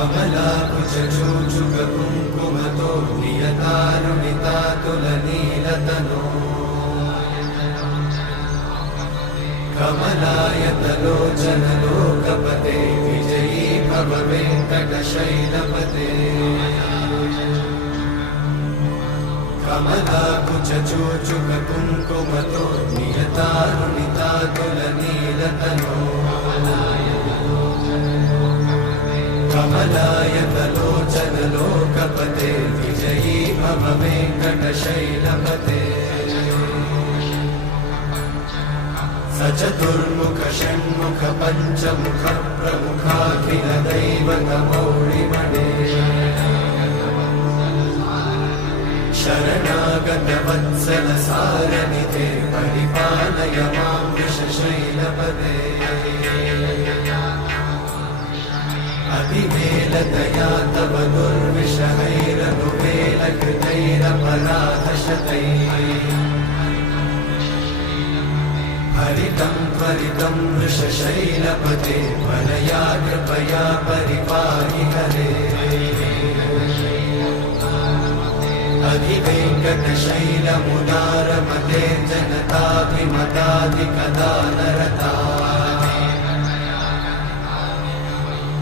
कमलाकुचूचुककुङ्कुमतो नियतारुणितातुलनीलतनो कमलायतलोचनलोकपते विजयी भव वेङ्कटशैलपते कमलाकुचूचुककुङ्कुमतो नियतारुणितातुलनीलतनो कमलायतलोचनलोकपते विजयी भव वेङ्कटशैलपते सचतुर्मुख षण्मुख पञ्चमुख प्रमुखाखिलदैवतमौळिमणे शरणागतवत्सलसारनिधे परिपालय मां वृषशैलपते अतिवेलतया तव दुर्विषहैरनुवेलकृतैरपराधशतैः हरितं त्वरितं वृषशैलपते वरया कृपया परिपाहि हरे अधिवेङ्कटशैलमुदारमते जनताभिमताधिकदानरता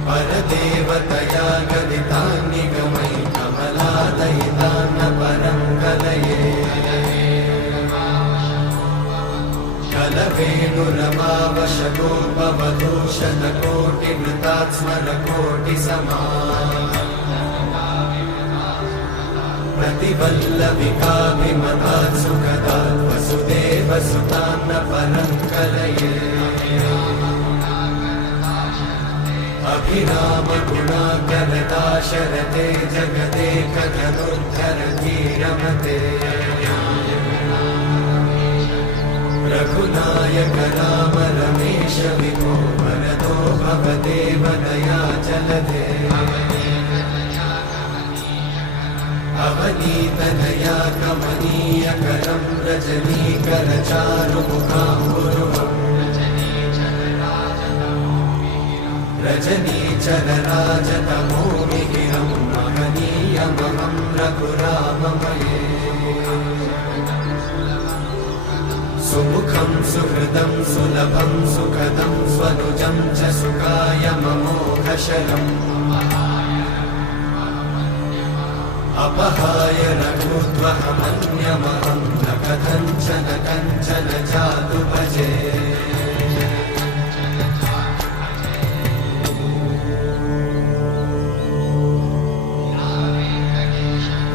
परदेवतया गदितान्निगमै कमलादयितान्न परं कलये कलवेणुरमावशगोपवधूषणकोटिवृतात् स्मरकोटिसमा प्रतिवल्लविकाभिमतात् सुखदात् वसुदेवसुतान्न परं कलये अभिरामगुणाकरदाशरथे जगदेकधनुर्धरधीरमते रघुनायक राम रमेश विभो वरदो भवदेव दयाचलधे अवनीतनया कमनीयकरं रजनीकरचारुमुखाम्बुरुहम् रजनीचरराजतमोमिहिरं महनीयमहं रघुराममये सुमुखं सुहृदं सुलभं सुखदं स्वनुजं च सुखाय ममोघशरम् अपहाय रघुत्वहमन्यमहं न कथञ्चन कञ्चन जातु भजे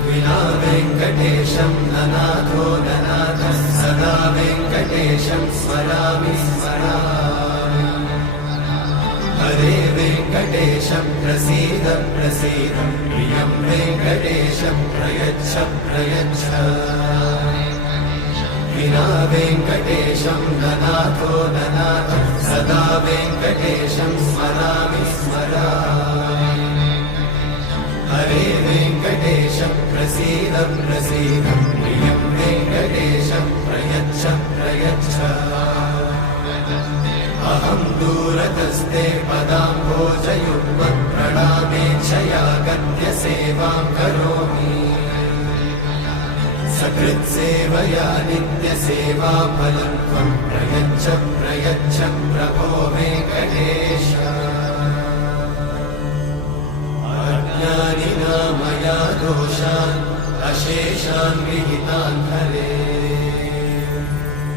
विना वेङ्कटेशं ननाथो ननाथः सदा वेङ्कटेशं स्मरामि स्मरामि हरे वेङ्कटेशं प्रसीद प्रसीद प्रियं वेङ्कटेशं प्रयच्छ प्रयच्छ विना वेङ्कटेशं ननाथो ननाथः सदा वेङ्कटेशं स्मरामि स्मरामि हरे वेङ्कटेशं प्रसीद प्रसीद प्रियं वेङ्कटेशं प्रयच्छ प्रयच्छ अहं दूरतस्ते पदाम्भोजयुग्मं प्रणामेच्छया गत्य सेवां करोमि सकृत्सेवया नित्यसेवाफलं त्वं प्रयच्छ प्रयच्छ प्रभो वेङ्कटेश अज्ञानिना मया दोषान् अशेषान् विहितान् हरे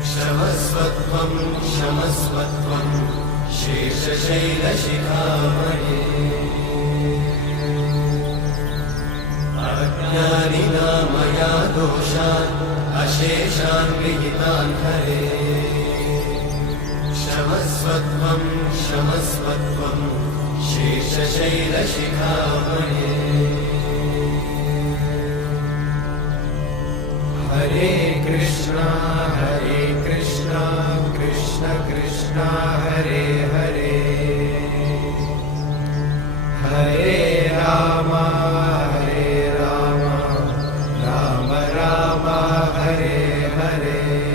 क्षमस्वत्वं क्षमस्वत्वं शेषशैलशिखामणे अज्ञानिना मया दोषान् अशेषान् विहितान् हरे क्षमस्वत्वं क्षमस्वत्वं शेषशैलशिखामणे हरे कृष्णा कृष्ण कृष्ण हरे हरे हरे राम राम राम हरे हरे